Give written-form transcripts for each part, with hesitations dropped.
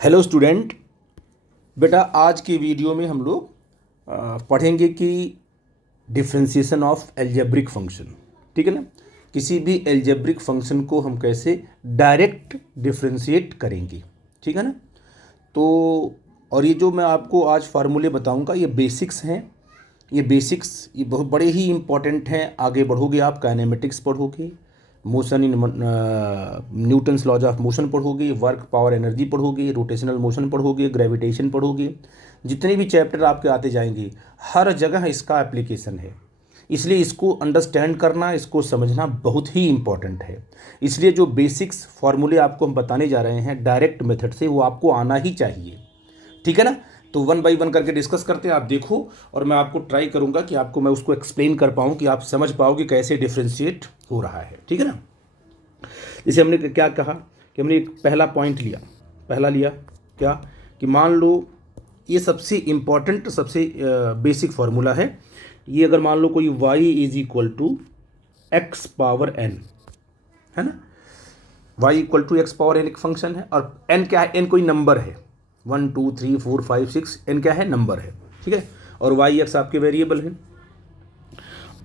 Hello student. बेटा आज की वीडियो में हम लोग पढ़ेंगे कि डिफरेंशिएशन ऑफ एल्जेब्रिक फंक्शन। ठीक है ना। किसी भी एल्जेब्रिक फंक्शन को हम कैसे डायरेक्ट डिफरेंशिएट करेंगे। ठीक है ना। तो और ये जो मैं आपको आज फार्मूले बताऊंगा ये बेसिक्स हैं। ये बेसिक्स ये बहुत बड़े ही इंपॉर्टेंट हैं। आगे बढ़ोगे आप काइनेमेटिक्स पढ़ोगे, motion in Newton's laws of motion पढ़ोगे, वर्क पावर एनर्जी पढ़ोगे, रोटेशनल मोशन पढ़ोगे, ग्रेविटेशन पढ़ोगे। जितने भी चैप्टर आपके आते जाएंगे हर जगह इसका एप्लीकेशन है। इसलिए इसको अंडरस्टैंड करना, इसको समझना बहुत ही इम्पॉर्टेंट है। इसलिए जो बेसिक्स फार्मूले आपको हम बताने जा रहे हैं डायरेक्ट मेथड से वो आपको आना ही चाहिए। ठीक है ना। तो वन बाई वन करके डिस्कस करते हैं। आप देखो और मैं आपको ट्राई करूंगा कि आपको मैं उसको एक्सप्लेन कर पाऊँ कि आप समझ पाओ कि कैसे डिफ्रेंशिएट हो रहा है। ठीक है ना। जैसे हमने क्या कहा कि हमने एक पहला पॉइंट लिया। पहला लिया क्या कि मान लो ये सबसे इम्पॉर्टेंट सबसे बेसिक फार्मूला है। ये अगर मान लो कोई y is equal to x power n है ना। y equal to x power n एक फंक्शन है और n क्या है, n कोई नंबर है। 1 2 3 4 5 6 n क्या है, नंबर है। ठीक है। और y x आपके वेरिएबल है।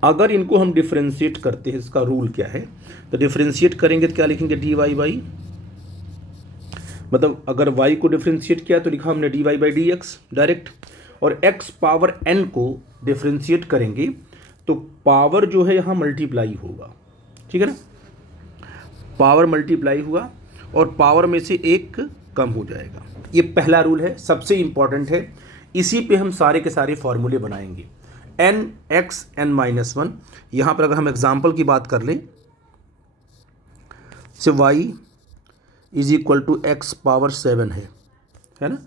अगर इनको हम डिफ्रेंशिएट करते हैं, इसका रूल क्या है, तो डिफ्रेंशिएट करेंगे तो क्या लिखेंगे, डी वाई बाई, मतलब अगर y को डिफ्रेंशिएट किया तो लिखा हमने d y by d x direct. और x पावर n को डिफ्रेंशिएट करेंगे तो पावर जो है यहाँ मल्टीप्लाई होगा। ठीक है ना। पावर मल्टीप्लाई हुआ और पावर में से एक कम हो जाएगा। ये पहला रूल है, सबसे इंपॉर्टेंट है। इसी पे हम सारे के सारे फॉर्मूले बनाएंगे। N x n minus one, यहाँ पर अगर हम एग्जाम्पल की बात कर लें से y is equal to x power 7 है ना।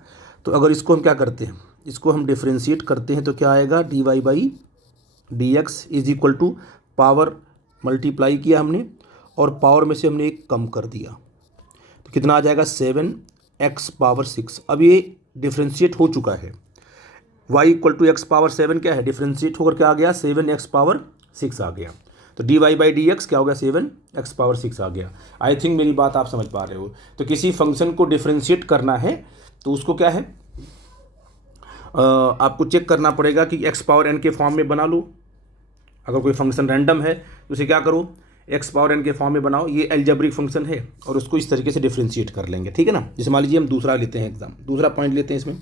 तो अगर इसको हम क्या करते हैं, इसको हम डिफ्रेंशिएट करते हैं तो क्या आएगा, d y by d x is equal to power multiply किया हमने और पावर में से हमने एक कम कर दिया तो कितना आ जाएगा, 7 एक्स पावर 6। अब ये डिफ्रेंशिएट हो चुका है। y equal to x power 7 क्या है, डिफ्रेंशिएट होकर क्या आ गया, 7 एक्स पावर 6 आ गया। तो d y by d x क्या हो गया, 7 एक्स पावर 6 आ गया। आई थिंक मेरी बात आप समझ पा रहे हो। तो किसी फंक्शन को डिफ्रेंशिएट करना है तो उसको क्या है, आपको चेक करना पड़ेगा कि एक्स पावर एन के फॉर्म में बना लो। अगर कोई फंक्शन रैंडम है तो उसे क्या करो, एक्स पावर एन के फॉर्म में बनाओ। ये एल्जेब्रिक फंक्शन है और उसको इस तरीके से डिफ्रेंशिएट कर लेंगे। ठीक है ना। जैसे मान लीजिए हम दूसरा लेते हैं एग्जाम, दूसरा पॉइंट लेते हैं। इसमें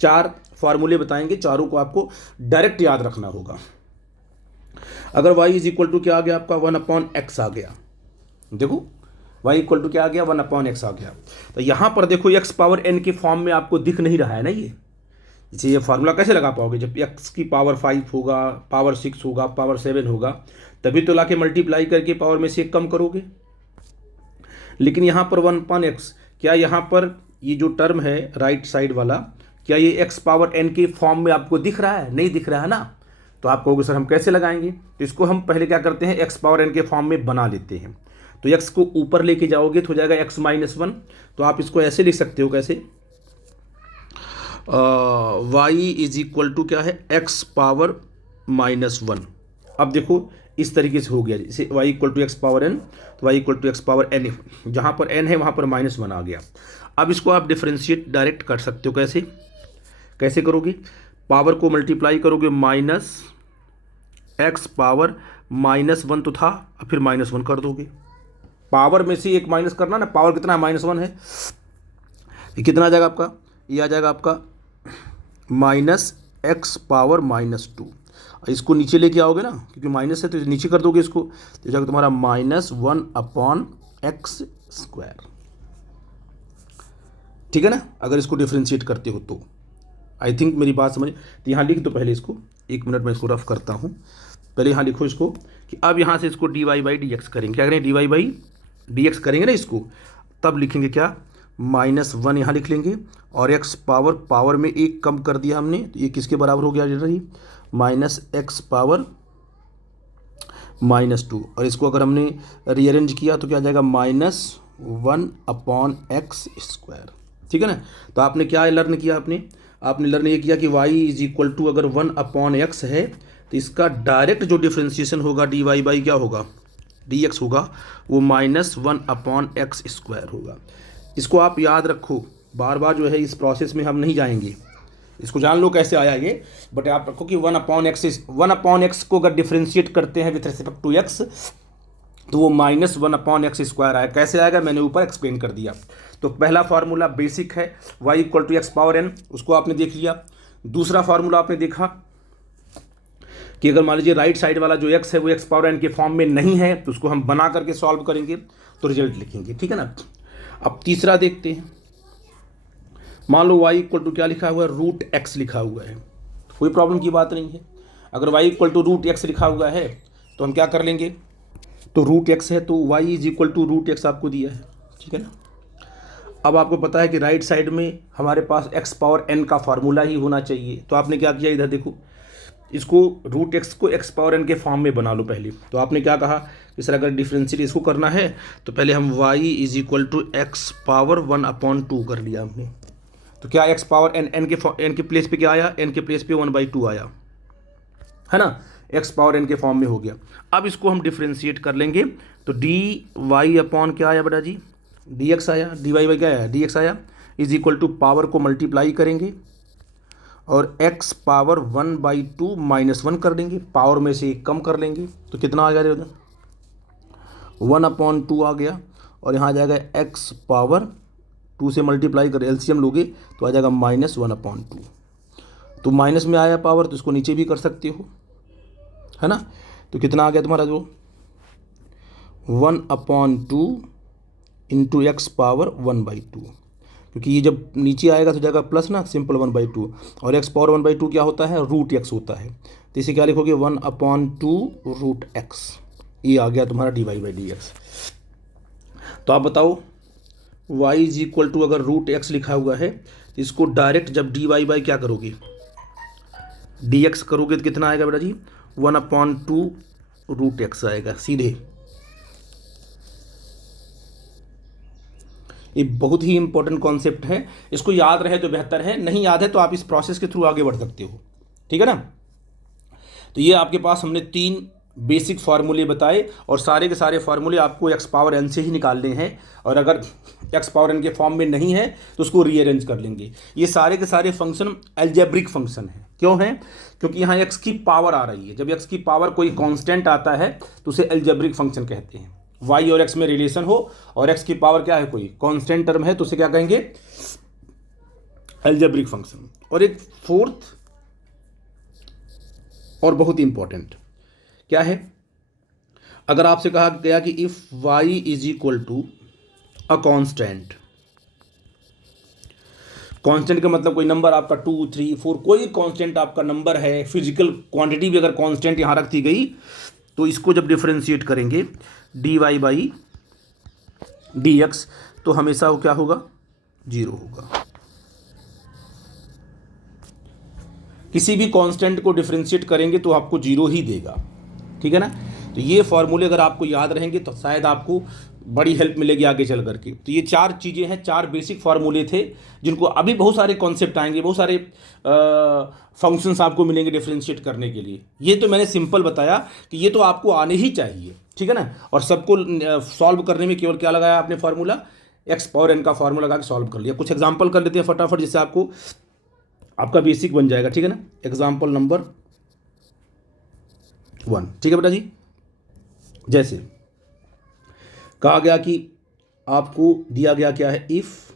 4 फार्मूले बताएंगे, चारों को आपको डायरेक्ट याद रखना होगा। अगर y इज इक्वल टू क्या आ गया आपका, 1/x आ गया। देखो y इक्वल टू क्या आ गया, 1/x आ गया। तो यहाँ पर देखो x पावर n के फॉर्म में आपको दिख नहीं रहा है ना ये। इसे ये फार्मूला कैसे लगा पाओगे, जब x की पावर 5 होगा, पावर 6 होगा, पावर 7 होगा, तभी तो लाके मल्टीप्लाई करके पावर में से एक कम करोगे। लेकिन यहाँ पर 1/x, क्या यहाँ पर ये जो टर्म है राइट साइड वाला, क्या ये x पावर n के फॉर्म में आपको दिख रहा है, नहीं दिख रहा है ना। तो आप कहोगे सर हम कैसे लगाएंगे, तो इसको हम पहले क्या करते हैं, x पावर n के फॉर्म में बना लेते हैं। तो x को ऊपर लेके जाओगे तो हो जाएगा x माइनस 1। तो आप इसको ऐसे लिख सकते हो, कैसे, y इज इक्वल टू क्या है, x पावर माइनस 1। अब देखो इस तरीके से हो गया, जैसे y equal to x power n, तो y equal to x power n, जहाँ पर n है वहाँ पर -1 आ गया। अब इसको आप डिफ्रेंशिएट डायरेक्ट कर सकते हो। कैसे कैसे करोगे, पावर को मल्टीप्लाई करोगे, माइनस एक्स पावर -1 तो था, अब फिर -1 कर दोगे। पावर में से एक माइनस करना ना, पावर कितना है, -1 है। ये कितना आ जाएगा आपका, ये आ जाएगा आपका माइनस एक्स पावर -2। इसको नीचे लेके आओगे ना, क्योंकि माइनस है तो नीचे कर दोगे इसको, तो जाएगा तुम्हारा -1/x²। ठीक है ना। अगर इसको डिफ्रेंशिएट करते हो तो आई थिंक मेरी बात समझ। तो यहाँ लिख दो पहले इसको, 1 मिनट में इसको रफ करता हूँ। पहले यहाँ लिखो इसको कि अब यहाँ से इसको d y by d x करेंगे। क्या करेंगे, d y by d x करेंगे ना इसको, तब लिखेंगे क्या, -1 यहाँ लिख लेंगे और x पावर में एक कम कर दिया हमने, तो ये किसके बराबर हो गया, रही -x पावर -2। और इसको अगर हमने रीअरेंज किया तो क्या आ जाएगा, -1/x²। ठीक है ना। तो आपने क्या लर्न किया, आपने लर्न ये किया कि y इज इक्वल टू अगर 1/x है तो इसका डायरेक्ट जो डिफ्रेंशिएशन होगा डी वाई बाई क्या होगा, डी एक्स होगा, वो -1/x² होगा। इसको आप याद रखो, बार बार जो है इस प्रोसेस में हम नहीं जाएंगे, इसको जान लो कैसे आया ये। बट आप रखो कि 1/x को अगर डिफ्रेंशिएट करते हैं विथ रिस्पेक्ट टू x तो वो -1/x² आया। कैसे आएगा मैंने ऊपर एक्सप्लेन कर दिया। तो पहला फार्मूला बेसिक है y = x⁻n, उसको आपने देख लिया। दूसरा फार्मूला आपने देखा कि अगर मान लीजिए राइट साइड वाला जो x है वो x⁻n के फॉर्म में नहीं है तो उसको हम बना करके सॉल्व करेंगे तो रिजल्ट लिखेंगे, ठीक है ना। अब तीसरा देखते हैं। मान लो y = क्या लिखा हुआ है, √x लिखा हुआ है, कोई प्रॉब्लम की बात नहीं है। अगर y = √x लिखा हुआ है तो हम क्या कर लेंगे, तो √x है तो y = √x आपको दिया है, ठीक है ना। अब आपको पता है कि राइट साइड में हमारे पास x⁻n का फार्मूला ही होना चाहिए, तो आपने क्या किया, इधर देखो, इसको √x को x⁻n के फॉर्म में बना लो पहले। तो आपने क्या कहा कि सर अगर डिफरेंशिएट इसको करना है तो पहले हम y = x⁻1/2 कर लिया हमने। तो क्या x⁻n n के प्लेस पे क्या आया, n के प्लेस पे 1/2 आया, है ना, x⁻n के फॉर्म में हो गया। अब इसको हम डिफरेंशिएट कर लेंगे तो dy/ क्या आया बेटा जी, dx आया, dy क्या आया, dx आया, = पावर को मल्टीप्लाई करेंगे और x⁻1/2 -1 कर देंगे, पावर में से एक कम कर लेंगे तो कितना आ गया, 1/2 आ गया। और यहाँ आ जाएगा x⁻2 से मल्टीप्लाई कर एलसीएम लोगे तो आ जाएगा -1/2। तो माइनस में आया पावर तो इसको नीचे भी कर सकते हो, है ना। तो कितना आ गया तुम्हारा, जो 1/2 इंटू x⁻1/2, क्योंकि ये जब नीचे आएगा तो जाएगा प्लस ना, सिंपल 1/2, और x⁻1/2 क्या होता है, √x होता है। तो इसे क्या लिखोगे, 1/2 √x। ये आ गया तुम्हारा dy/dx। तो आप बताओ y = अगर √x लिखा हुआ है तो इसको डायरेक्ट जब dy क्या करोगे, dx करोगे तो कितना आएगा बेटा जी, 1/2 √x आएगा सीधे। ये बहुत ही इंपॉर्टेंट कॉन्सेप्ट है, इसको याद रहे तो बेहतर है, नहीं याद है तो आप इस प्रोसेस के थ्रू आगे बढ़ सकते हो, ठीक है ना। तो ये आपके पास हमने 3 बेसिक फार्मूले बताए और सारे के सारे फार्मूले आपको x⁻n से ही निकालने हैं, और अगर x⁻n के फॉर्म में नहीं है तो उसको रीअरेंज कर लेंगे। ये सारे के सारे फंक्शन एल्जेब्रिक फंक्शन हैं। क्यों हैं, क्योंकि यहाँ x की पावर आ रही है। जब x की पावर कोई कांस्टेंट आता है तो उसे एल्जेब्रिक फंक्शन कहते हैं। y और x में रिलेशन हो और x की पावर क्या है, कोई कांस्टेंट टर्म है, तो उसे क्या कहेंगे, एल्जेब्रिक फंक्शन। और एक फोर्थ और बहुत इंपॉर्टेंट क्या है, अगर आपसे कहा गया कि if y = a constant, constant का मतलब कोई नंबर आपका 2, 3, 4, कोई कांस्टेंट आपका नंबर है, फिजिकल क्वांटिटी भी अगर कांस्टेंट यहाँ रख दी गई तो इसको जब डिफरेंशिएट करेंगे dy/dx तो हमेशा वो क्या होगा, 0 होगा। किसी भी कांस्टेंट को डिफरेंशिएट करेंगे तो आपको 0 ही देगा, ठीक है ना। तो ये फॉर्मूले अगर आपको याद रहेंगे तो शायद आपको बड़ी हेल्प मिलेगी आगे चल करके। तो ये 4 चीज़ें हैं, 4 बेसिक फार्मूले थे जिनको अभी बहुत सारे कॉन्सेप्ट आएंगे, बहुत सारे फंक्शंस आपको मिलेंगे डिफरेंशिएट करने के लिए। ये तो मैंने सिंपल बताया कि ये तो आपको आने ही चाहिए, ठीक है ना। और सबको सॉल्व करने में केवल क्या लगाया आपने, फार्मूला x⁻n का फार्मूला लगा के सॉल्व कर लिया। कुछ एग्जाम्पल कर लेते हैं फटाफट, जिससे आपका बेसिक बन जाएगा, ठीक है ना। एग्जाम्पल नंबर 1, ठीक है बेटा जी। जैसे कहा गया कि आपको दिया गया क्या है, इफ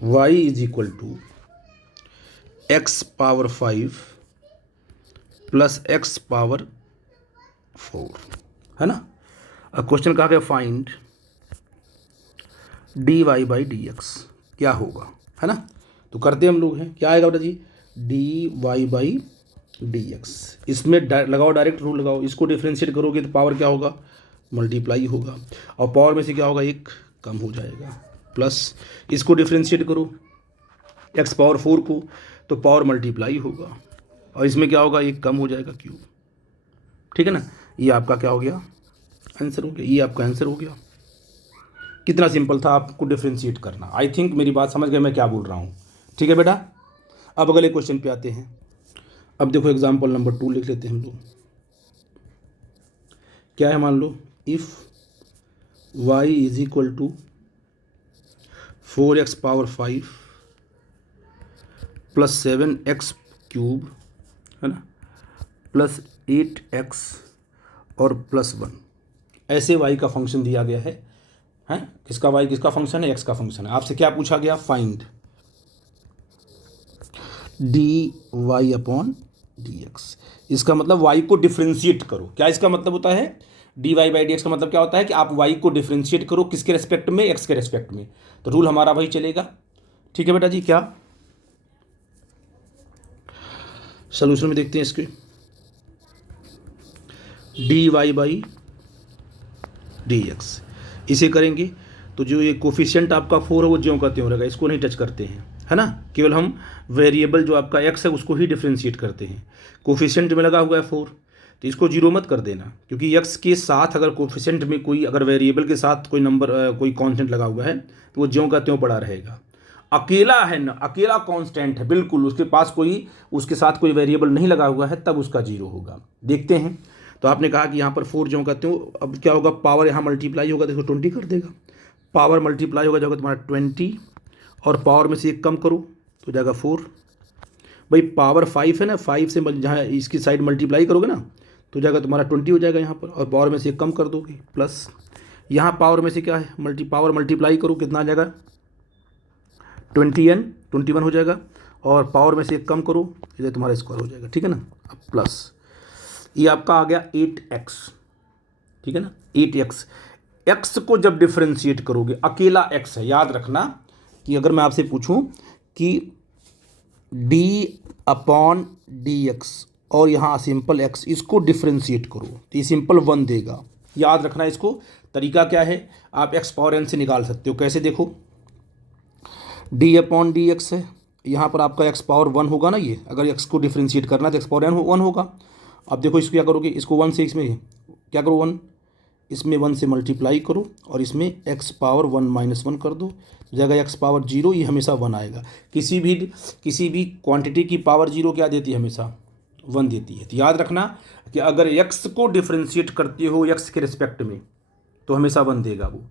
y = x⁻5 + x⁻4, है ना। अब क्वेश्चन कहा गया फाइंड dy/dx क्या होगा, है ना। तो करते हम लोग हैं, क्या आएगा बेटा जी, dy/dx। इसमें लगाओ, डायरेक्ट रूल लगाओ, इसको डिफरेंशिएट करोगे तो पावर क्या होगा, मल्टीप्लाई होगा, और पावर में से क्या होगा, एक कम हो जाएगा, प्लस इसको डिफरेंशिएट करो x⁻4 को तो पावर मल्टीप्लाई होगा, और इसमें क्या होगा, एक कम हो जाएगा, क्यूब, ठीक है ना। ये आपका क्या हो गया, आंसर हो गया। ये आपका आंसर हो गया। कितना सिंपल था आपको डिफरेंशिएट करना। आई थिंक मेरी बात समझ गए मैं क्या बोल रहा हूँ, ठीक है बेटा। अब अगले क्वेश्चन पे आते हैं। अब देखो एग्जाम्पल नंबर 2 लिख लेते हैं हम लोग। क्या है, मान लो if y = 4x power 5 plus 7x cube, है ना, प्लस 8x और प्लस 1, ऐसे y का फंक्शन दिया गया है। हैं, किसका y किसका फंक्शन है? x का फंक्शन है। आपसे क्या पूछा गया? Find dy upon dx। इसका मतलब y को डिफ्रेंशिएट करो। क्या इसका मतलब होता है? dy बाई डी एक्स का मतलब क्या होता है कि आप y को डिफ्रेंशिएट करो, किसके रेस्पेक्ट में? x के रेस्पेक्ट में। तो रूल हमारा वही चलेगा। ठीक है बेटा जी। क्या सोल्यूशन में देखते हैं इसके, dy बाई डी एक्स, इसे करेंगे तो जो ये कोफिशिएंट आपका 4 है वो ज्यों का त्यों रहेगा, इसको नहीं टच करते हैं, है ना। केवल हम वेरिएबल जो आपका x है उसको ही डिफ्रेंशिएट करते हैं। कोफिशिएंट में लगा हुआ है 4, तो इसको जीरो मत कर देना, क्योंकि x के साथ अगर कोफिशिएंट में कोई, अगर वेरिएबल के साथ कोई नंबर कोई कांस्टेंट लगा हुआ है तो वो ज्यों का त्यों पड़ा रहेगा। अकेला है ना, अकेला कांस्टेंट है बिल्कुल, उसके पास कोई, उसके साथ कोई वेरिएबल नहीं लगा हुआ है, तब उसका जीरो होगा। देखते हैं। तो आपने कहा कि यहाँ पर 4 ज्यों का त्यों, अब क्या होगा? पावर यहाँ मल्टीप्लाई होगा तो इसको 20 कर देगा। पावर मल्टीप्लाई होगा जाएगा तुम्हारा 20, और पावर में से एक कम करो तो जाएगा 4। भाई पावर 5 है ना, 5 से जहाँ इसकी साइड मल्टीप्लाई करोगे ना तो जाएगा तुम्हारा 20 हो जाएगा यहाँ पर, और पावर में से एक कम कर दोगे प्लस, यहाँ पावर में से क्या है? पावर मल्टीप्लाई करो, कितना आ जाएगा? 20n 21 हो जाएगा, और पावर में से एक कम करो, इधर तुम्हारा स्क्वायर हो जाएगा। ठीक है ना। अब प्लस ये आपका आ गया 8x। ठीक है ना, 8x। x को जब डिफ्रेंशिएट करोगे, अकेला x है, याद रखना कि अगर मैं आपसे पूछूं कि d अपॉन डी एक्स और यहाँ सिंपल x, इसको डिफ्रेंशिएट करो तो ये सिंपल 1 देगा। याद रखना इसको। तरीका क्या है? आप x पावर n से निकाल सकते हो। कैसे? देखो, d अपॉन डी एक्स है, यहाँ पर आपका x पावर 1 होगा ना, ये अगर x को डिफ्रेंशिएट करना है तो x पावर n 1 होगा। अब देखो इसको क्या करोगे, इसको 1 से, इसमें क्या करो, 1 इसमें 1 से मल्टीप्लाई करो, और इसमें x पावर 1 माइनस 1 कर दो, तो जाएगा x पावर 0, ये हमेशा 1 आएगा। किसी भी क्वांटिटी की पावर 0 क्या देती है? हमेशा 1 देती है। तो याद रखना कि अगर x को डिफ्रेंशिएट करते हो x के रिस्पेक्ट में तो हमेशा 1 देगा वो।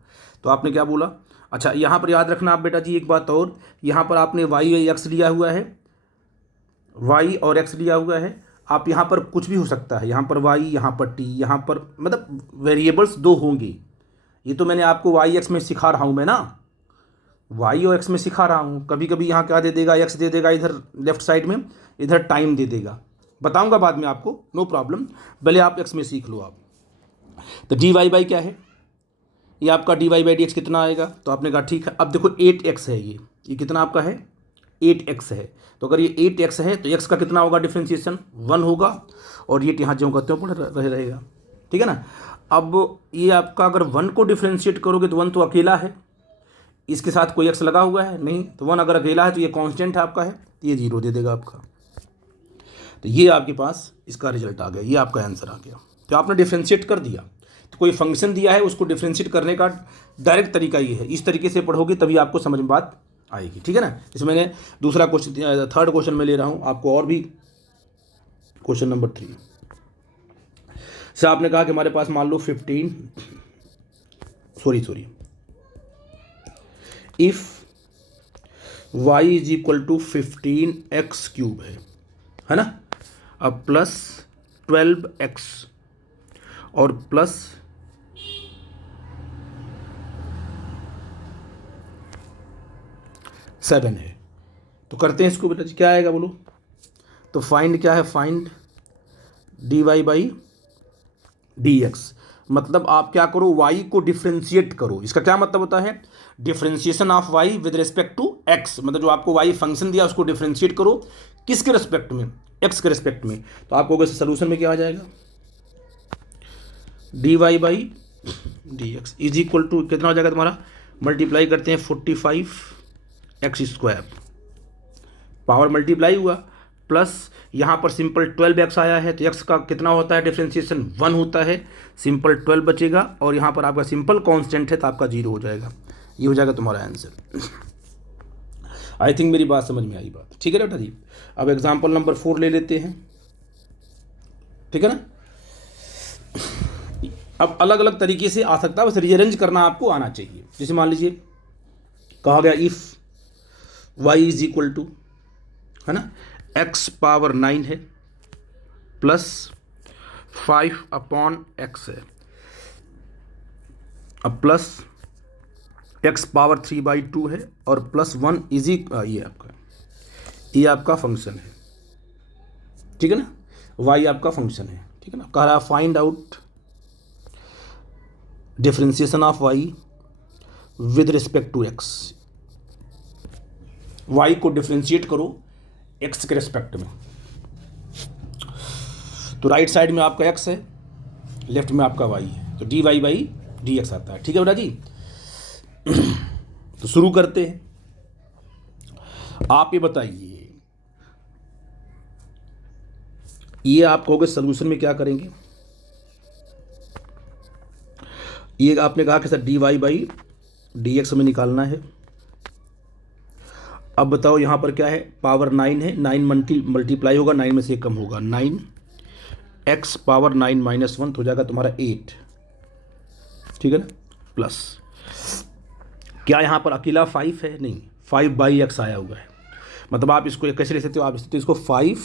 तो आपने क्या बोला? अच्छा, यहाँ पर याद रखना आप बेटा जी एक बात और, यहाँ पर आपने y x लिया हुआ है, y और x लिया हुआ है। आप यहाँ पर कुछ भी हो सकता है, यहाँ पर y, यहाँ पर t, यहाँ पर मतलब वेरिएबल्स 2 होंगे। ये तो मैंने आपको y x में सिखा रहा हूँ मैं ना, y और x में सिखा रहा हूँ। कभी कभी यहाँ क्या दे देगा? x दे देगा इधर लेफ्ट साइड में, इधर टाइम दे देगा, बताऊँगा बाद में आपको, नो प्रॉब्लम। पहले आप x में सीख लो आप। तो dy बाई क्या है? ये आपका dy बाई डी एक्स कितना आएगा? तो आपने कहा ठीक है। अब देखो 8x है, ये कितना आपका है? 8x है। तो अगर ये 8x है तो x का कितना होगा डिफ्रेंशिएशन? 1 होगा, और ये यहाँ ज्यों का त्यों पड़ा रहेगा। ठीक है ना। अब ये आपका अगर 1 को डिफ्रेंशिएट करोगे तो 1 तो अकेला है, इसके साथ कोई x लगा हुआ है नहीं, तो 1 अगर अकेला है तो ये कांस्टेंट है आपका है, तो ये 0 दे देगा आपका। तो ये आपके पास इसका रिजल्ट आ गया, ये आपका आंसर आ गया। तो आपने डिफ्रेंशिएट कर दिया। तो कोई फंक्शन दिया है, उसको डिफ्रेंशिएट करने का डायरेक्ट तरीका ये है। इस तरीके से पढ़ोगे तभी आपको समझ में बात आएगी। ठीक है ना। इसमें मैंने दूसरा क्वेश्चन, थर्ड क्वेश्चन में ले रहा हूँ आपको, और भी क्वेश्चन नंबर 3 से आपने कहा कि हमारे पास मान लो 15, sorry, if y is equal to 15x cube है ना। अब प्लस 12x और प्लस 7 है। तो करते हैं इसको बेटा जी, क्या आएगा बोलो? तो फाइंड क्या है? Find dy by d x. मतलब आप क्या करो, y को डिफ्रेंशिएट करो। इसका क्या मतलब होता है? Differentiation of y with respect to x। मतलब जो आपको y फंक्शन दिया उसको डिफ्रेंशिएट करो, किसके रिस्पेक्ट में? x के रिस्पेक्ट में। तो आपको सोल्यूशन में क्या आ जाएगा? dy by d x is equal to कितना हो जाएगा तुम्हारा? मल्टीप्लाई करते हैं 45x स्क्वायर, पावर मल्टीप्लाई हुआ, प्लस यहाँ पर सिंपल 12x आया है, तो x का कितना होता है डिफ्रेंशिएशन? 1 होता है, सिंपल 12 बचेगा, और यहाँ पर आपका सिंपल कांस्टेंट है तो आपका 0 हो जाएगा। ये हो जाएगा तुम्हारा आंसर। आई थिंक मेरी बात समझ में आई बात। ठीक है बेटा जी। अब एग्जाम्पल नंबर 4 ले लेते हैं। ठीक है ना। अब अलग अलग तरीके से आ सकता है, बस रीअरेंज करना आपको आना चाहिए। जैसे मान लीजिए कहा गया if y is equal to, है ना, एक्स पावर 9 है प्लस 5/x है, अब प्लस एक्स पावर 3/2 है और प्लस 1 इज ये आपका फंक्शन है, ठीक है ना, y आपका फंक्शन है, ठीक है ना। कह रहा find out differentiation of y with respect to x, y को डिफरेंशिएट करो x के रिस्पेक्ट में। तो राइट साइड में आपका x है, लेफ्ट में आपका y है, तो dy/dx आता है, ठीक है बेटा जी। तो शुरू करते हैं। आप ये बताइए, ये आप कहोगे सोल्यूशन में क्या करेंगे, ये आपने कहा कि सर dy/dx में निकालना है। अब बताओ यहाँ पर क्या है, पावर 9 है, 9 मल्टीप्लाई होगा, 9 में से कम होगा, 9x पावर 9 - 1 तो हो जाएगा तुम्हारा 8, ठीक है ना, प्लस क्या यहाँ पर अकेला 5 है, नहीं, 5/x आया हुआ है, मतलब आप इसको कैसे ले सकते हो, आप इसको 5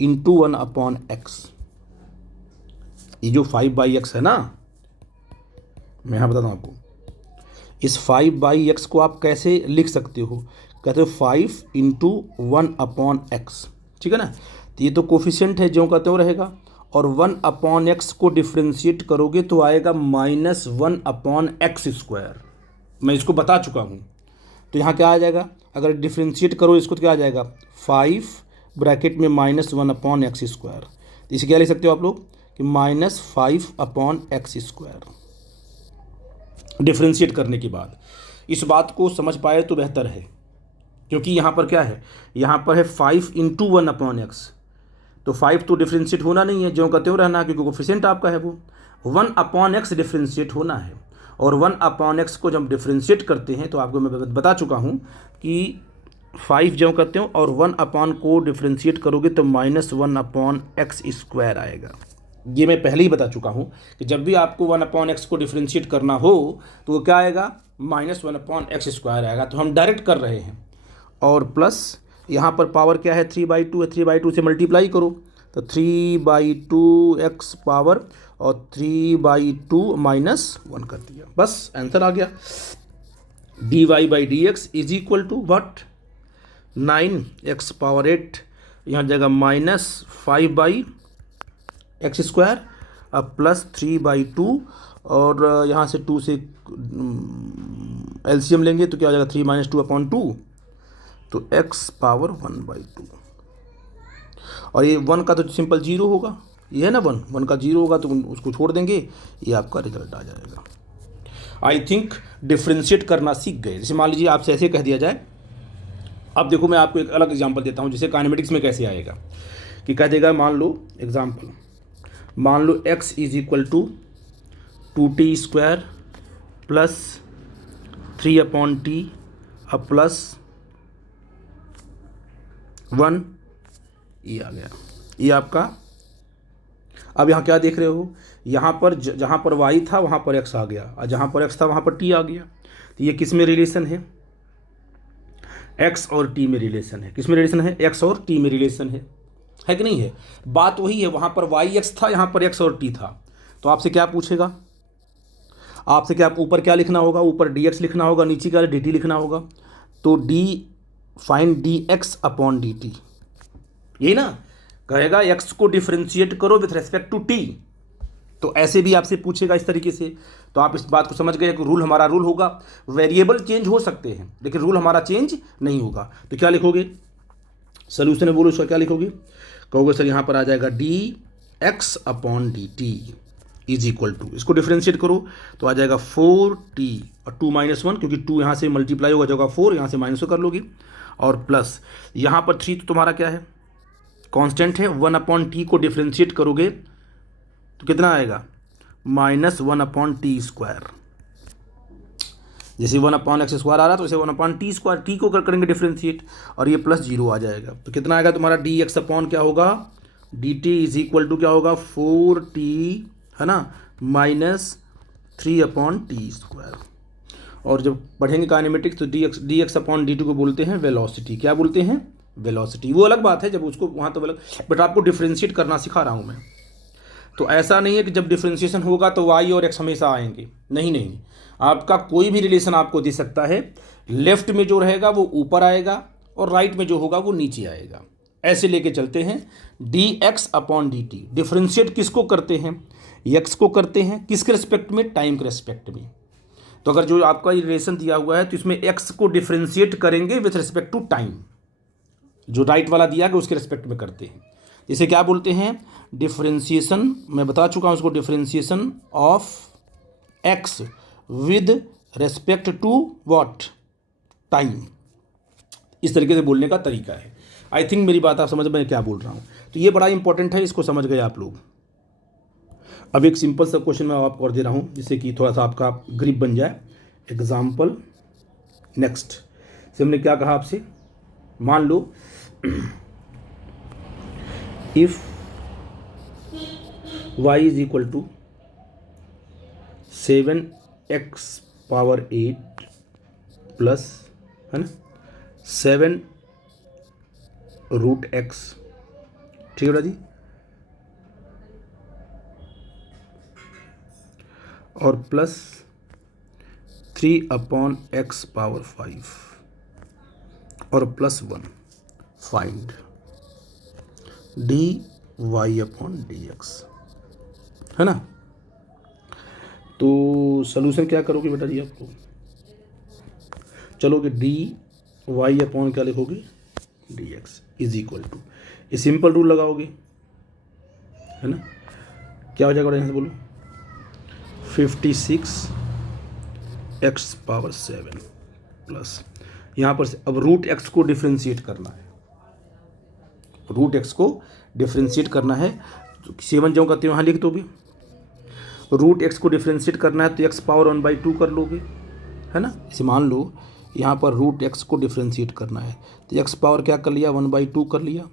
× 1/x, ये जो 5/x है ना, मैं यहाँ बताता हूँ आपको, इस 5/x को आप कैसे लिख सकते हो, कहते हो 5 × 1/x, ठीक है ना। तो ये तो कोफिशिएंट है, जो कहते हो रहेगा, और 1/x को डिफ्रेंशिएट करोगे तो आएगा -1/x²। मैं इसको बता चुका हूँ, तो यहाँ क्या आ जाएगा, अगर डिफ्रेंशिएट करो इसको तो क्या आ जाएगा, 5 ब्रैकेट में -1/x²। तो इसे क्या लिख सकते हो आप लोग कि -5/x²। डिफ्रेंशिएट करने के बाद इस बात को समझ पाए तो बेहतर है, क्योंकि यहाँ पर क्या है, यहाँ पर है 5 × 1/x, तो 5 तो डिफ्रेंशिएट होना नहीं है, जो कहते हो रहना, क्योंकि कोफिशिएंट आपका है वो, 1/x डिफ्रेंशिएट होना है, और 1/x को जब डिफ्रेंशिएट करते हैं तो आपको मैं बता चुका हूँ कि 5 जो करते हो और 1/ को डिफ्रेंशिएट करोगे तो -1/x² आएगा। ये मैं पहले ही बता चुका हूँ कि जब भी आपको 1/x को डिफ्रेंशिएट करना हो तो वो क्या आएगा, -1/x² आएगा, तो हम डायरेक्ट कर रहे हैं। और प्लस यहाँ पर पावर क्या है, 3/2 है, 3/2 से मल्टीप्लाई करो तो 3/2x पावर और 3/2 -1 कर दिया, बस आंसर आ गया। dy/dx is equal to what, 9x power 8, यहाँ जाएगा -5/x² अब प्लस 3/2, और यहाँ से 2 से एलसीएम लेंगे तो क्या हो जाएगा, 3 - 2/2, तो x पावर 1/2, और ये 1 का तो सिंपल 0 होगा, ये है ना 1 का 0 होगा तो उसको छोड़ देंगे, ये आपका रिजल्ट आ जाएगा। आई थिंक डिफ्रेंशिएट करना सीख गए। जैसे मान लीजिए आपसे ऐसे कह दिया जाए, अब देखो मैं आपको एक अलग एग्जांपल देता हूँ, जैसे काइनेमेटिक्स में कैसे आएगा कि कह देगा, मान लो एग्जांपल, मान लो x is equal to 2t² plus 3/t अब प्लस 1, ये आ गया, ये आपका। अब यहाँ क्या देख रहे हो, यहाँ पर जहाँ पर y था वहाँ पर x आ गया, और जहाँ पर x था वहाँ पर t आ गया, तो ये किस में रिलेशन है, x और t में रिलेशन है। किस में रिलेशन है, x और t में रिलेशन है कि नहीं है। बात वही है, वहाँ पर yx था, यहाँ पर x और t था, तो आपसे क्या पूछेगा, आपसे क्या, ऊपर क्या लिखना होगा, ऊपर dx लिखना होगा, नीचे क्या dt लिखना होगा, तो फाइंड dx/dt, यही ना कहेगा, x को डिफ्रेंशिएट करो विथ रेस्पेक्ट टू t, तो ऐसे भी आपसे पूछेगा इस तरीके से। तो आप इस बात को समझ गए कि रूल हमारा रूल होगा, वेरिएबल चेंज हो सकते हैं लेकिन रूल हमारा चेंज नहीं होगा। तो क्या लिखोगे, सोल्यूशन में बोलो, उसका क्या लिखोगे, कहोगे सर यहाँ पर आ जाएगा dx/dt इज इक्वल टू, इसको डिफ्रेंशिएट करो तो आ जाएगा 4t और 2 - 1, क्योंकि 2 यहाँ से मल्टीप्लाई होगा जगह 4, यहाँ से -1 कर लोगी, और प्लस यहाँ पर 3 तो तुम्हारा क्या है, कांस्टेंट है, 1/t को डिफ्रेंशिएट करोगे तो कितना आएगा, -1/t²। जैसे 1/x² आ रहा तो वैसे 1/t², t को करेंगे डिफ्रेंशिएट, और ये प्लस 0 आ जाएगा, तो कितना आएगा तुम्हारा dx/ क्या होगा, dt इज इक्वल टू क्या होगा, 4t, है ना, -3/t²। और जब पढ़ेंगे काइनेमेटिक्स तो d x upon d t को बोलते हैं वेलोसिटी। क्या बोलते हैं? वेलोसिटी। वो अलग बात है जब उसको वहाँ तो अलग, बट आपको डिफ्रेंशिएट करना सिखा रहा हूँ मैं। तो ऐसा नहीं है कि जब डिफ्रेंशिएशन होगा तो वाई और एक्स हमेशा आएंगे, नहीं नहीं, आपका कोई भी रिलेशन आपको दे सकता है, लेफ्ट में जो रहेगा वो ऊपर आएगा और राइट में जो होगा वो नीचे आएगा। ऐसे लेके चलते हैं। D x upon D T differentiate किसको करते हैं? एक्स को करते हैं। किसके रिस्पेक्ट में? टाइम के रिस्पेक्ट में। तो अगर जो आपका रिलेशन दिया हुआ है तो इसमें एक्स को डिफ्रेंशिएट करेंगे विथ रिस्पेक्ट टू टाइम, जो राइट वाला दिया गया उसके रिस्पेक्ट में करते हैं। इसे क्या बोलते हैं? डिफ्रेंशिएशन। मैं बता चुका हूँ उसको, differentiation of x with respect to what? Time. इस तरीके से बोलने का तरीका है। आई थिंक मेरी बात आप समझ में क्या बोल रहा हूँ। तो ये बड़ा इंपॉर्टेंट है, इसको समझ गए आप लोग। अब एक सिंपल सा क्वेश्चन मैं आपको और दे रहा हूँ जिससे कि थोड़ा सा आपका ग्रिप बन जाए। एग्जाम्पल नेक्स्ट से हमने क्या कहा आपसे, मान लो if y is equal to 7x power 8 plus, है ना, 7 रूट एक्स, ठीक है जी, और प्लस 3 अपॉन एक्स पावर 5 और plus 1, find d y upon d x, है ना। तो सॉल्यूशन क्या करोगे बेटा जी? आपको चलोगे डी वाई अपॉन क्या लिखोगे? D x is equal to, ये सिंपल रूल लगाओगे, है ना। क्या हो जाएगा यहाँ से बोलो? 56 एक्स पावर 7 प्लस, यहाँ पर से अब रूट एक्स को डिफ्रेंशिएट करना है, रूट एक्स को डिफ्रेंशिएट करना है। 7 जो करते हो यहाँ लिख दोगे, रूट एक्स को डिफ्रेंशिएट करना है तो एक्स पावर 1/2 कर लोगे, है ना। इसे मान लो यहाँ पर रूट एक्स को डिफ्रेंशिएट करना है तो एक्स पावर क्या कर लिया? 1/2 कर लिया,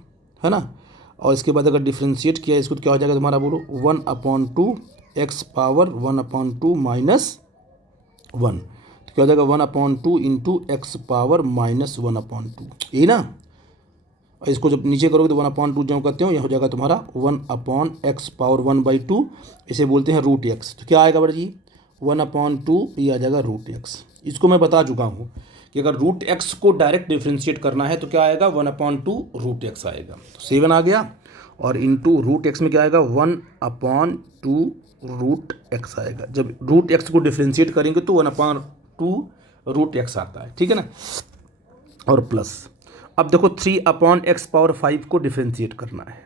है ना। और इसके बाद अगर डिफ्रेंशिएट किया इसको तो क्या हो जाएगा तुम्हारा? बोलो 1/2 एक्स पावर 1/2 माइनस 1, तो क्या हो जाएगा? 1/2 इंटू एक्स पावर माइनस 1/2, ये ना। और इसको जब नीचे करोगे तो 1/2 जो करते हो यह हो जाएगा तुम्हारा 1/x पावर 1/2, इसे बोलते हैं रूट एक्स। तो क्या आएगा बड़ा जी? 1/2, ये आ जाएगा रूट एक्स। इसको मैं बता चुका हूँ कि अगर रूट एक्स को डायरेक्ट डिफ्रेंशिएट करना है तो क्या आएगा? 1/2 रूट एक्स आएगा। तो 7 आ गया और इंटू रूट एक्स में क्या आएगा? 1/2 रूट एक्स आएगा। जब रूट एक्स को डिफ्रेंशिएट करेंगे तो 1/2 रूट एक्स आता है, ठीक है ना। और प्लस अब देखो 3/x पावर 5 को डिफ्रेंशिएट करना है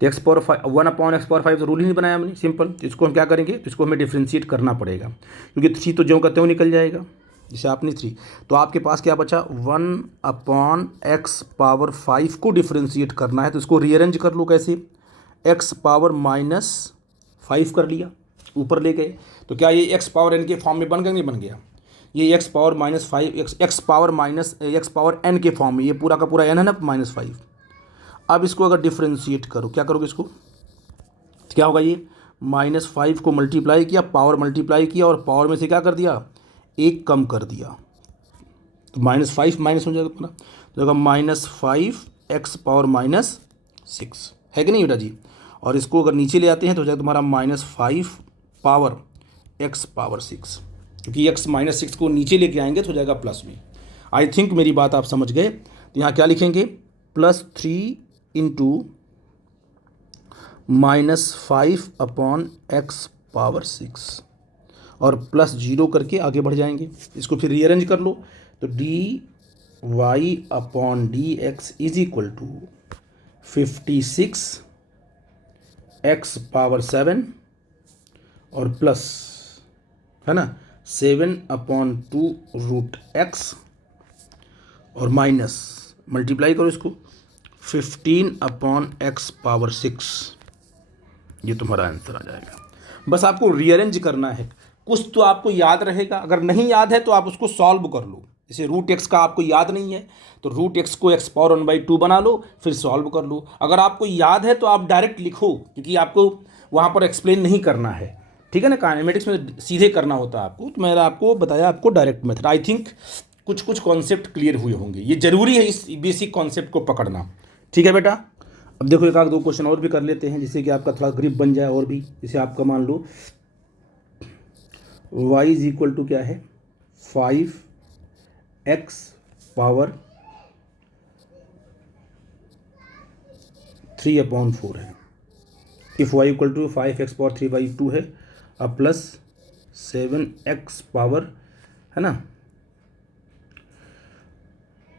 तो x पावर 5 1/x पावर 5 तो रूल ही नहीं बनाया हमने, सिंपल। तो इसको हम क्या करेंगे? तो इसको हमें डिफ्रेंशिएट करना पड़ेगा क्योंकि 3 तो ज्यों करते हो निकल जाएगा, जैसे आपने 3। तो आपके पास क्या बचा? 1/x पावर 5 को डिफ्रेंशिएट करना है तो इसको रीअरेंज कर लो। कैसे? x पावर -5 कर लिया, ऊपर ले गए तो क्या ये x पावर n के फॉर्म में बन गया? नहीं बन गया। ये x power -5 x power minus x पावर n के फॉर्म में, ये पूरा का पूरा n है ना, -5। अब इसको अगर डिफ्रेंशिएट करो, क्या करोगे इसको? तो क्या होगा? ये -5 को मल्टीप्लाई किया, पावर मल्टीप्लाई किया और पावर में से क्या कर दिया? 1 कम कर दिया, तो -5 माइनस हो जाएगा पूरा, तो -5 x पावर -6, है कि नहीं बेटा जी। और इसको अगर नीचे ले आते हैं तो हो जाएगा तुम्हारा -5 पावर x पावर 6, क्योंकि x -6 को नीचे लेके आएंगे तो हो जाएगा प्लस में। आई थिंक मेरी बात आप समझ गए। तो यहाँ क्या लिखेंगे? +3 इंटू -5/x पावर 6 और +0 करके आगे बढ़ जाएंगे। इसको फिर रीअरेंज कर लो तो d y upon d x is equal to 56 x power 7 और प्लस, है ना, 7/2 रूट एक्स और माइनस मल्टीप्लाई करो इसको 15/x पावर 6, ये तुम्हारा आंसर आ जाएगा। बस आपको रीअरेंज करना है, कुछ तो आपको याद रहेगा, अगर नहीं याद है तो आप उसको सॉल्व कर लो। जैसे रूट एक्स का आपको याद नहीं है तो रूट एक्स को x पावर 1/2 बना लो, फिर सॉल्व कर लो। अगर आपको याद है तो आप डायरेक्ट लिखो, क्योंकि आपको वहाँ पर एक्सप्लेन नहीं करना है। ठीक है ना। काइनेमेटिक्स में सीधे करना होता है आपको, तो मैंने आपको बताया आपको डायरेक्ट मेथड। आई थिंक कुछ कॉन्सेप्ट क्लियर हुए होंगे। ये जरूरी है इस बेसिक कॉन्सेप्ट को पकड़ना। ठीक है बेटा। अब देखो एक आध दो क्वेश्चन और भी कर लेते हैं, जिससे कि आपका थोड़ा ग्रिप बन जाए और भी। जैसे आपका मान लो y इज इक्वल टू क्या है 5x पावर 3/4 है। If y equal to 5x power 3/2 है, अब प्लस 7x पावर है ना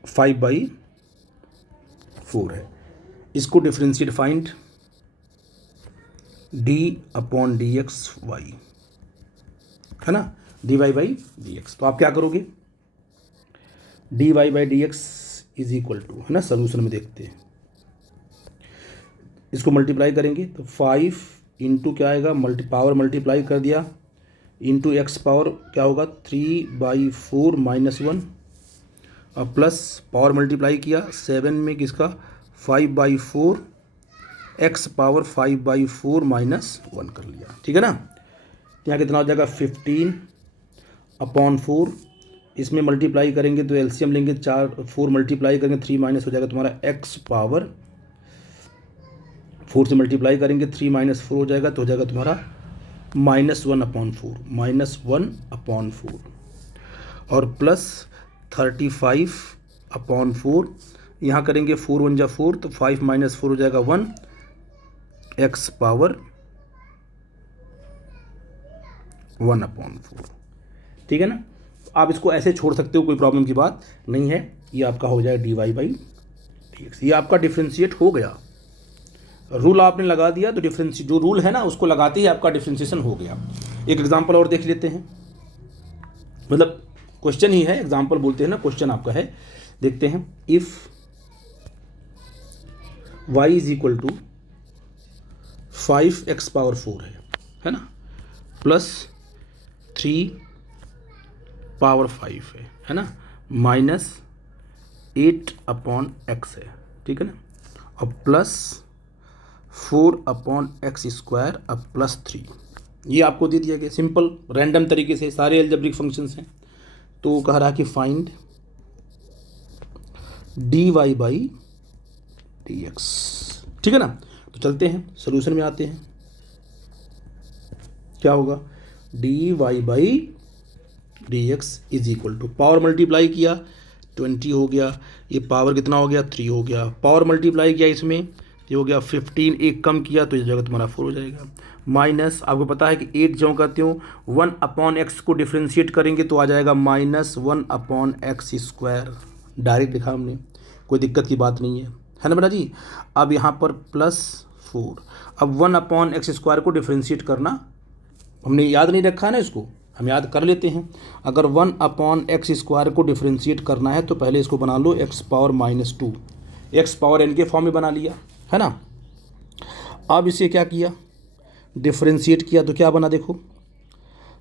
5/4 है। इसको डिफ्रेंशिएट फाइंड d/dx y है ना, dy/dx। तो आप क्या करोगे, dy/dx इज इक्वल टू है ना, सोल्यूशन में देखते हैं, इसको मल्टीप्लाई करेंगे तो 5 इंटू क्या आएगा, पावर मल्टीप्लाई कर दिया इंटू एक्स पावर क्या होगा 3/4 -1, और प्लस पावर मल्टीप्लाई किया 7 में किसका 5/4 एक्स पावर 5/4 -1 कर लिया। ठीक है ना। यहाँ कितना हो जाएगा 15/4। इसमें मल्टीप्लाई करेंगे तो एलसीएम लेंगे 4 मल्टीप्लाई करेंगे 3 माइनस हो जाएगा तुम्हारा एक्स पावर 4 से मल्टीप्लाई करेंगे 3 - 4 हो जाएगा, तो हो जाएगा तुम्हारा -1/4 और प्लस 35/4। यहाँ करेंगे 4 1 जा 4, तो 5 - 4 हो जाएगा 1 एक्स पावर 1/4। ठीक है ना। आप इसको ऐसे छोड़ सकते हो, कोई प्रॉब्लम की बात नहीं है। ये आपका हो जाएगा dy/dx। ये आपका डिफ्रेंशिएट हो गया। रूल आपने लगा दिया तो डिफरेंशिएट, जो रूल है ना उसको लगाते ही आपका डिफ्रेंशिएशन हो गया। एक एग्जांपल और देख लेते हैं, मतलब क्वेश्चन ही है, एग्जांपल बोलते हैं ना, क्वेश्चन आपका है। देखते हैं, if y is equal to 5x power 4 है ना, प्लस 3 पावर 5 है ना, माइनस 8/x है। ठीक है ना, और प्लस 4/x² अब प्लस 3। ये आपको दे दिया गया सिंपल रैंडम तरीके से, सारे अलजेब्रिक फंक्शंस हैं। तो कह रहा कि फाइंड dy/dx। ठीक है ना। तो चलते हैं सॉल्यूशन में आते हैं, क्या होगा dy/dx is equal to power multiply किया 20 हो गया, ये पावर कितना हो गया 3 हो गया, पावर मल्टीप्लाई किया इसमें ये हो गया 15, एक कम किया तो ये जगह तुम्हारा 4 हो जाएगा, माइनस आपको पता है कि 8 जो कहते हो 1/x को डिफ्रेंशिएट करेंगे तो आ जाएगा -1/x²। डायरेक्ट लिखा हमने, कोई दिक्कत की बात नहीं है ना बेटा जी। अब यहाँ पर प्लस 4, अब 1/x² को डिफ्रेंशिएट करना हमने याद नहीं रखा है ना, इसको हम याद कर लेते हैं। अगर 1/x² को डिफ्रेंशिएट करना है तो पहले इसको बना लो x पावर -2, x पावर n के फॉर्म में बना लिया है ना। अब इसे क्या किया, डिफ्रेंशिएट किया तो क्या बना देखो,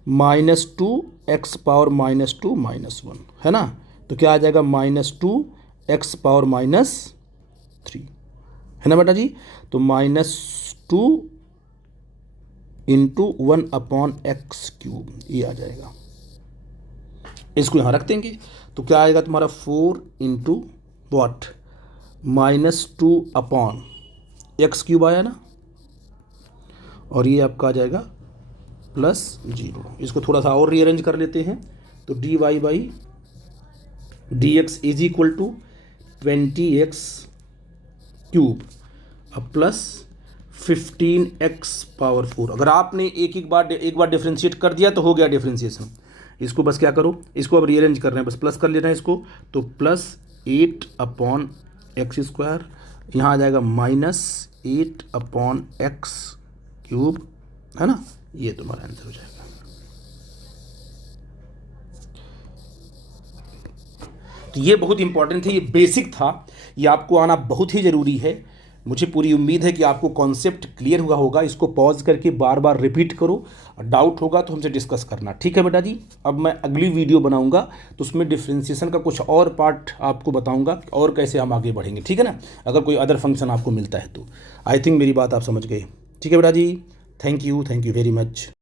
-2x पावर -2 -1 है ना, तो क्या आ जाएगा -2x पावर -3 है ना बेटा जी। तो -2 इंटू 1/x³ ये आ जाएगा। इसको यहाँ रख देंगे तो क्या आएगा तुम्हारा 4 इंटू वॉट -2/x³ आया ना, और ये आपका आ जाएगा +0। इसको थोड़ा सा और रीअरेंज कर लेते हैं तो dy/dx is equal to 20x³ अब प्लस 15x पावर 4। अगर आपने एक बार डिफ्रेंशिएट कर दिया तो हो गया डिफ्रेंशिएशन। इसको बस क्या करो, इसको अब रीअरेंज कर रहे हैं, बस प्लस कर लेना है इसको, तो प्लस 8/x², यहाँ आ जाएगा -8/x³ है ना। ये तुम्हारा आंसर हो जाएगा। तो ये बहुत इंपॉर्टेंट है, ये बेसिक था, ये आपको आना बहुत ही ज़रूरी है। मुझे पूरी उम्मीद है कि आपको कॉन्सेप्ट क्लियर हुआ होगा। इसको पॉज करके बार बार रिपीट करो, डाउट होगा तो हमसे डिस्कस करना। ठीक है बेटा जी। अब मैं अगली वीडियो बनाऊंगा तो उसमें डिफ्रेंशिएशन का कुछ और पार्ट आपको बताऊंगा और कैसे हम आगे बढ़ेंगे। ठीक है ना, अगर कोई अदर फंक्शन आपको मिलता है तो। आई थिंक मेरी बात आप समझ गए। ठीक है बेटा जी, थैंक यू वेरी मच।